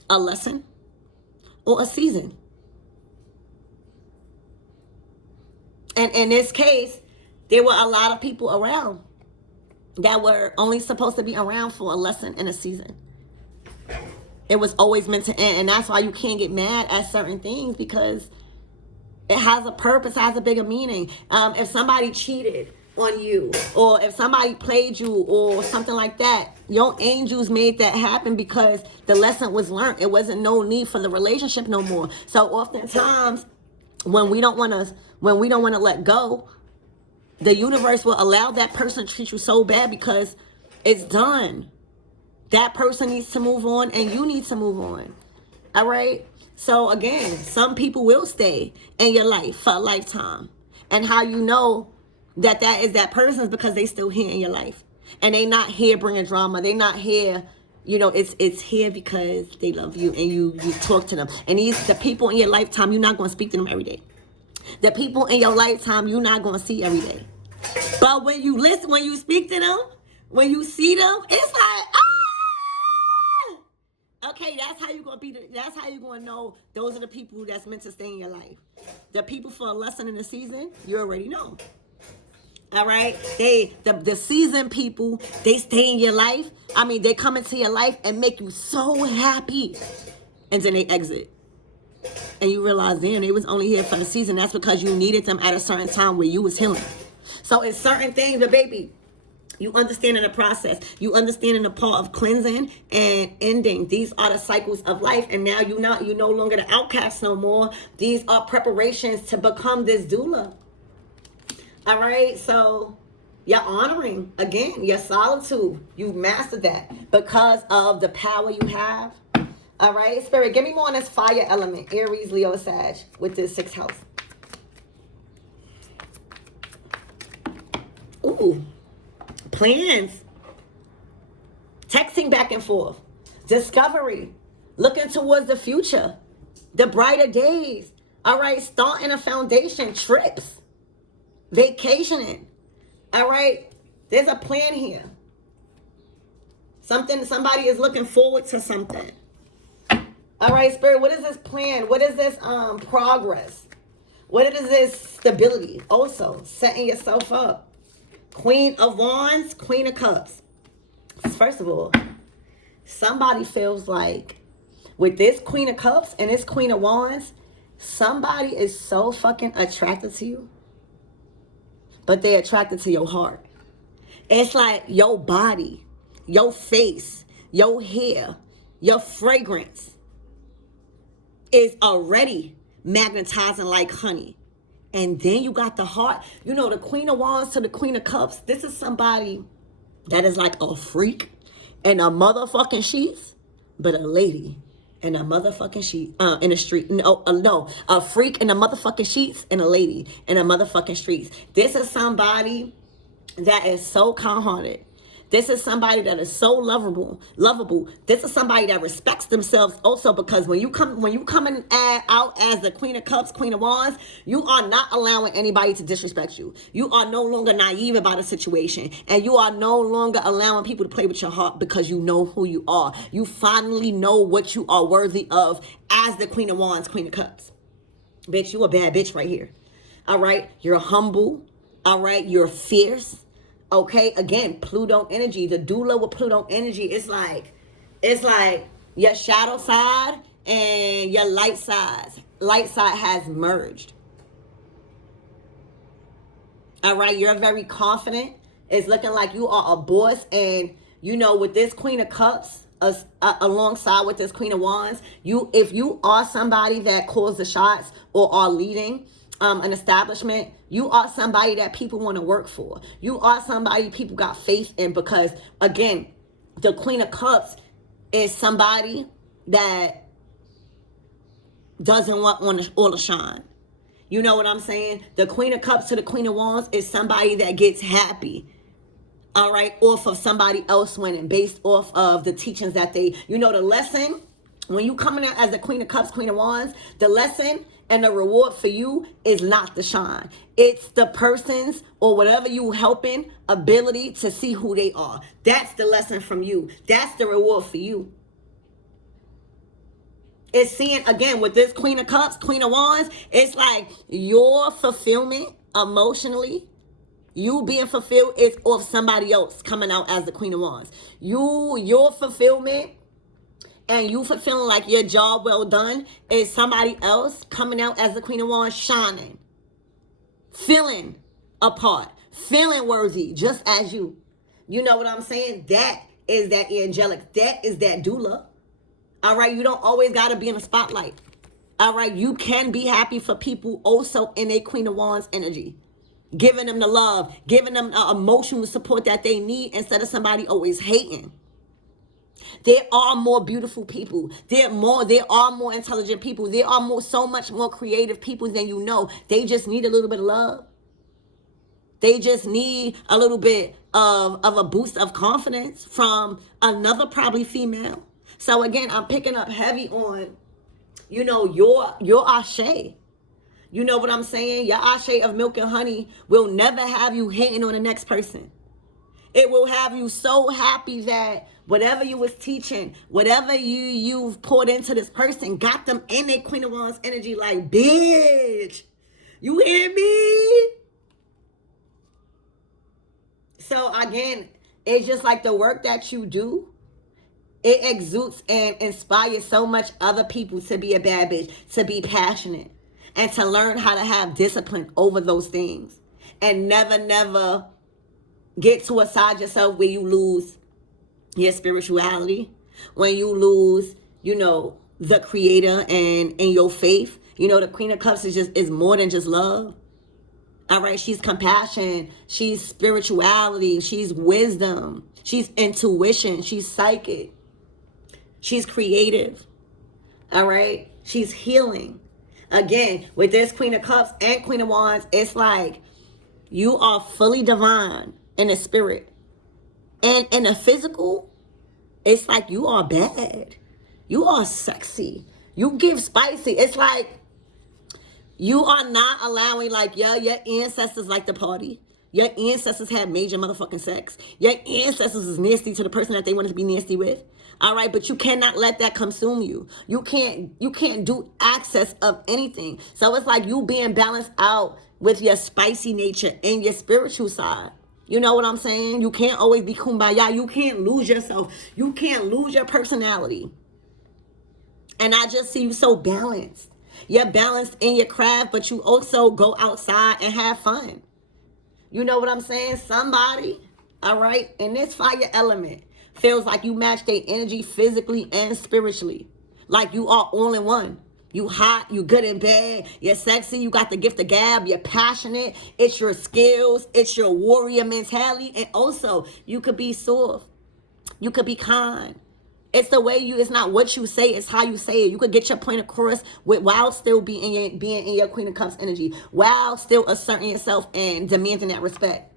a lesson, or a season. And in this case, there were a lot of people around that were only supposed to be around for a lesson and a season. It was always meant to end. And that's why you can't get mad at certain things, because it has a purpose, has a bigger meaning. If somebody cheated on you, or if somebody played you or something like that, your angels made that happen because the lesson was learned. It wasn't no need for the relationship no more. So oftentimes when we don't want to let go, the universe will allow that person to treat you so bad because it's done. That person needs to move on and you need to move on. All right? So again, some people will stay in your life for a lifetime. And how you know that that is that person is because they still here in your life. And they not here bringing drama. They not here, you know, it's here because they love you and you talk to them. And the people in your lifetime, you're not going to speak to them every day. The people in your lifetime, you're not going to see every day. But when you listen, when you speak to them, when you see them, it's like, okay, that's how you're gonna be. That's how you're gonna know those are the people that's meant to stay in your life. The people for a lesson in the season, you already know. All right, the seasoned people, they stay in your life. I mean, they come into your life and make you so happy, and then they exit, and you realize then they was only here for the season. That's because you needed them at a certain time where you was healing. So it's certain things, but baby, you understand in the process. You understand in the part of cleansing and ending. These are the cycles of life. And now you're no longer the outcast no more. These are preparations to become this doula. All right. So you're honoring, again, your solitude. You've mastered that because of the power you have. All right. Spirit, give me more on this fire element. Aries, Leo, Sag with this 6th house. Ooh. Plans, texting back and forth, discovery, looking towards the future, the brighter days. All right, starting a foundation, trips, vacationing. All right, there's a plan here. Somebody is looking forward to something. All right, Spirit, what is this plan? What is this progress? What is this stability? Also, setting yourself up. Queen of Wands, Queen of Cups. First of all, somebody feels like with this Queen of Cups and this Queen of Wands, somebody is so fucking attracted to you, but they're attracted to your heart. It's like your body, your face, your hair, your fragrance is already magnetizing like honey. And then you got the heart. You know, the Queen of Wands to the Queen of Cups. This is somebody that is like a freak in a motherfucking sheets, but a lady in a motherfucking sheet, in the street. No, a freak in the motherfucking sheets and a lady in a motherfucking streets. This is somebody that is so kind-hearted. This is somebody that is so lovable. This is somebody that respects themselves also, because when you coming out as the Queen of Cups, Queen of Wands, you are not allowing anybody to disrespect you. You are no longer naive about a situation, and you are no longer allowing people to play with your heart because you know who you are. You finally know what you are worthy of as the Queen of Wands, Queen of Cups. Bitch, you a bad bitch right here. All right, you're humble. All right, you're fierce. Okay, again, Pluto energy, the doula with Pluto energy, it's like your shadow side and your light side has merged. All right, you're very confident. It's looking like you are a boss, and you know, with this Queen of Cups alongside with this Queen of Wands, if you are somebody that calls the shots or are leading an establishment, you are somebody that people want to work for. You are somebody people got faith in, because again, the Queen of Cups is somebody that doesn't want all the shine. You know what I'm saying? The Queen of Cups to the Queen of Wands is somebody that gets happy, all right, off of somebody else winning, based off of the teachings that the lesson, when you coming out as the Queen of Cups, Queen of Wands, the lesson and the reward for you is not the shine. It's the person's or whatever you helping ability to see who they are. That's the lesson from you. That's the reward for you. It's seeing, again, with this Queen of Cups, Queen of Wands, it's like your fulfillment emotionally, you being fulfilled is off somebody else coming out as the Queen of Wands. Your fulfillment and you fulfilling like your job well done is somebody else coming out as the Queen of Wands, shining, feeling a part, feeling worthy, just as you. You know what I'm saying? That is that angelic. That is that doula. All right, you don't always got to be in the spotlight. All right, you can be happy for people also in a Queen of Wands energy. Giving them the love, giving them the emotional support that they need instead of somebody always hating. There are more beautiful people. There are more intelligent people. There are so much more creative people than you know. They just need a little bit of love. They just need a little bit of a boost of confidence from another probably female. So again, I'm picking up heavy on, your ashe. You know what I'm saying? Your ashe of milk and honey will never have you hating on the next person. It will have you so happy that whatever you was teaching, whatever you've poured into this person, got them in their Queen of Wands energy like, bitch, you hear me? So again, it's just like the work that you do, it exudes and inspires so much other people to be a bad bitch, to be passionate, and to learn how to have discipline over those things. And never get to a side yourself where you lose your spirituality, when you lose, the creator and your faith. The Queen of Cups is more than just love. All right, she's compassion, she's spirituality, she's wisdom, she's intuition, she's psychic, she's creative. All right, she's healing. Again, with this Queen of Cups and Queen of Wands, it's like you are fully divine in the spirit. And in the physical, it's like you are bad. You are sexy. You give spicy. It's like you are not allowing, like, your ancestors like to party. Your ancestors had major motherfucking sex. Your ancestors is nasty to the person that they wanted to be nasty with. All right, but you cannot let that consume you. You can't do access of anything. So it's like you being balanced out with your spicy nature and your spiritual side. You know what I'm saying? You can't always be kumbaya. You can't lose yourself. You can't lose your personality. And I just see you so balanced. You're balanced in your craft, but you also go outside and have fun. You know what I'm saying? Somebody, all right, in this fire element feels like you match their energy physically and spiritually. Like you are all in one. You hot, you good and bad, you're sexy, you got the gift of gab, you're passionate, it's your skills, it's your warrior mentality, and also you could be soft, you could be kind. It's the way it's not what you say, it's how you say it. You could get your point across while still being in your Queen of Cups energy, while still asserting yourself and demanding that respect.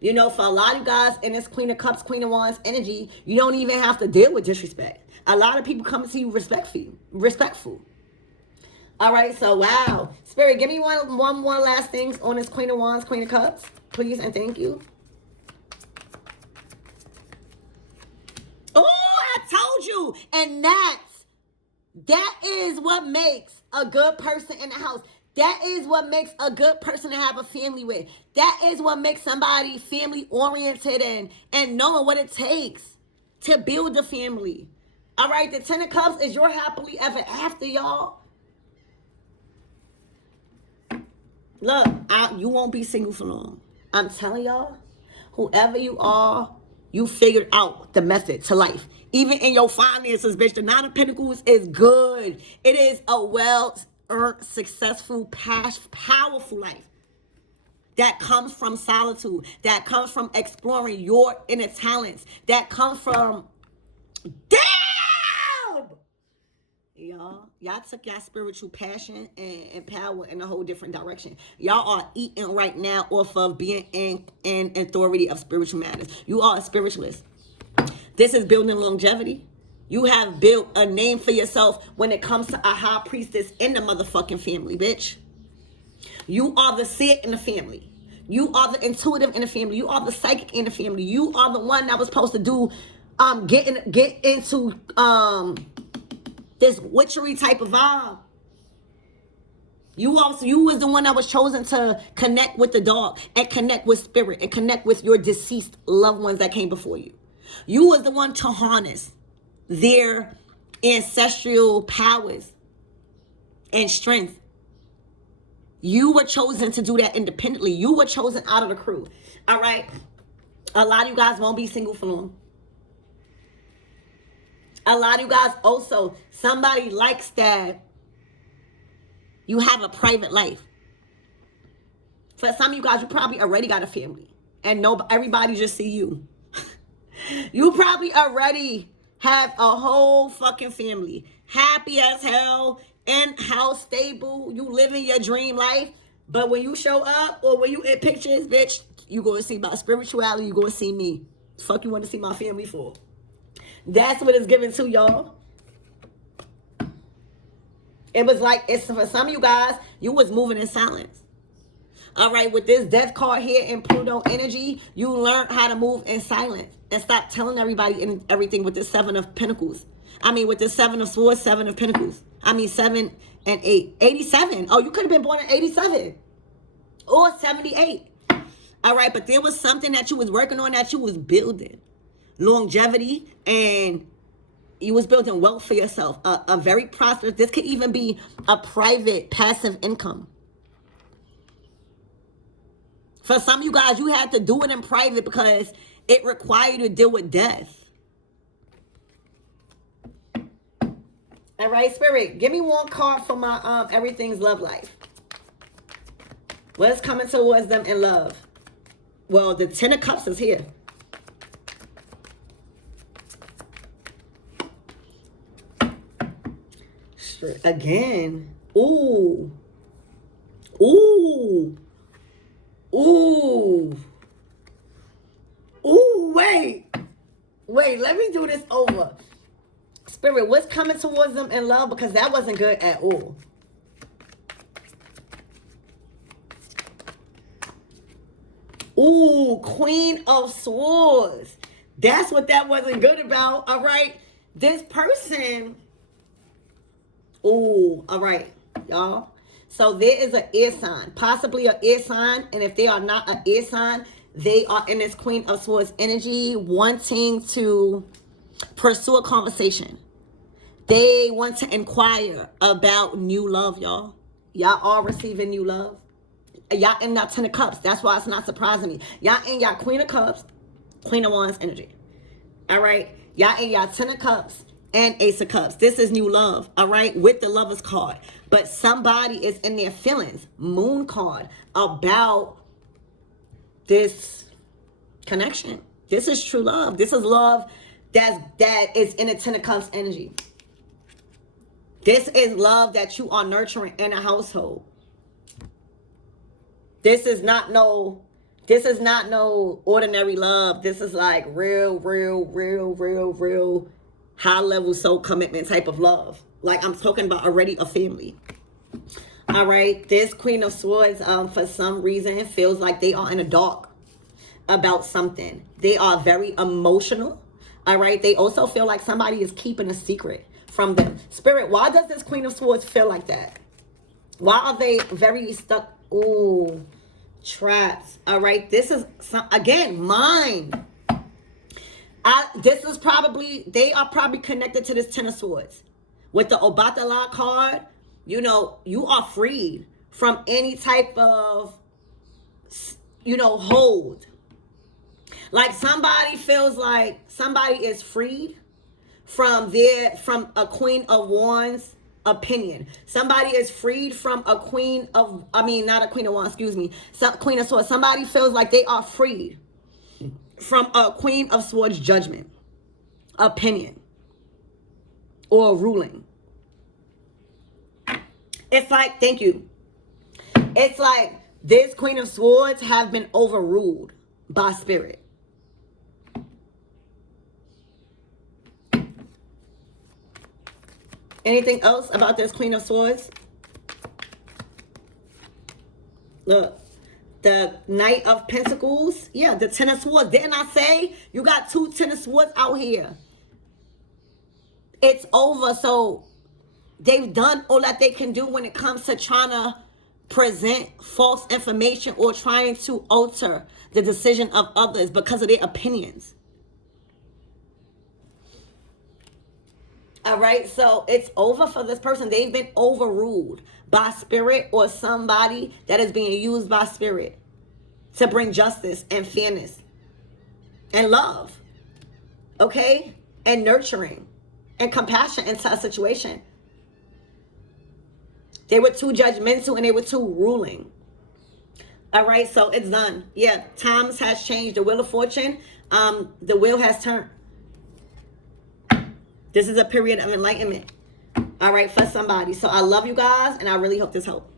For a lot of you guys in this Queen of Cups, Queen of Wands energy, you don't even have to deal with disrespect. A lot of people come to you respectful. All right, so wow. Spirit, give me one more last thing on this Queen of Wands, Queen of Cups, please, and thank you. Oh, I told you. And that is what makes a good person in the house. That is what makes a good person to have a family with. That is what makes somebody family oriented and knowing what it takes to build a family. All right, the Ten of Cups is your happily ever after, y'all. Look, you won't be single for long. I'm telling y'all, whoever you are, you figured out the method to life. Even in your finances, bitch, the Nine of Pentacles is good. It is a well-earned, successful, powerful life that comes from solitude, that comes from exploring your inner talents, that comes from, damn! Y'all took your spiritual passion and power in a whole different direction. Y'all are eating right now off of being in authority of spiritual matters. You are a spiritualist. This is building longevity. You have built a name for yourself when it comes to a high priestess in the motherfucking family, bitch. You are the seer in the family. You are the intuitive in the family. You are the psychic in the family. You are the one that was supposed to do get into this witchery type of vibe. You was the one that was chosen to connect with the dog and connect with spirit and connect with your deceased loved ones that came before you. You was the one to harness their ancestral powers and strength. You were chosen to do that independently. You were chosen out of the crew. All right? A lot of you guys won't be single for long. A lot of you guys also, somebody likes that you have a private life. For some of you guys, you probably already got a family. And everybody just see you. You probably already have a whole fucking family, happy as hell, and how stable you living your dream life. But when you show up or when you in pictures, bitch, you gonna see my spirituality, you gonna see me. Fuck you want to see my family for? That's what it's given to y'all. It was like, it's for some of you guys, you was moving in silence. All right, with this death card here in Pluto energy, you learned how to move in silence and stop telling everybody and everything with the 7 of Pentacles. I mean, with the 7 of Swords, 7 of Pentacles. I mean, 7 and 8. 87. Oh, you could have been born in 87 or 78. All right, but there was something that you was working on, that you was building. Longevity, and you was building wealth for yourself. A very prosperous, this could even be a private passive income. For some of you guys, you had to do it in private because it required you to deal with death. All right, Spirit, give me one card for my everything's love life. What's coming towards them in love? Well, the 10 of Cups is here. Again. Ooh. Ooh. Ooh. Ooh, wait. Wait, let me do this over. Spirit, what's coming towards them in love? Because that wasn't good at all. Ooh, Queen of Swords. That's what that wasn't good about. All right. This person. Ooh, all right, y'all. So there is an air sign, possibly an air sign. And if they are not an air sign, they are in this Queen of Swords energy wanting to pursue a conversation. They want to inquire about new love, y'all. Y'all are receiving new love. Y'all in that 10 of Cups. That's why it's not surprising me. Y'all in y'all Queen of Cups, Queen of Wands energy. All right. Y'all in y'all 10 of Cups and Ace of Cups. This is new love. All right. With the Lovers card. But somebody is in their feelings. Moon card. About this connection. This is true love. This is love that is in the 10 of Cups energy. This is love that you are nurturing in a household. This is not no ordinary love. This is like real high level soul commitment type of love. Like I'm talking about already a family. All right. This Queen of Swords, for some reason, feels like they are in the dark about something. They are very emotional. All right. They also feel like somebody is keeping a secret from them. Spirit, why does this Queen of Swords feel like that? Why are they very stuck? Ooh, traps. All right. This is, again, mind. They are probably connected to this 10 of Swords. With the Obatala card, you know, you are freed from any type of, hold. Like somebody feels like somebody is freed from a Queen of Wands opinion. Somebody is freed from not a Queen of Wands, excuse me. Queen of Swords. Somebody feels like they are freed from a Queen of Swords judgment, opinion, or ruling. It's like, thank you. It's like this Queen of Swords have been overruled by spirit. Anything else about this Queen of Swords? Look, the Knight of Pentacles. Yeah, the 10 of Swords. Didn't I say you got 2 10 of Swords out here? It's over. So they've done all that they can do when it comes to trying to present false information or trying to alter the decision of others because of their opinions. All right, so it's over for this person. They've been overruled by spirit or somebody that is being used by spirit to bring justice and fairness and love, okay, and nurturing and compassion into a situation. They were too judgmental and they were too ruling. All right, so it's done. Yeah, times has changed. The wheel of fortune, the wheel has turned. This is a period of enlightenment. All right, for somebody. So I love you guys, and I really hope this helped.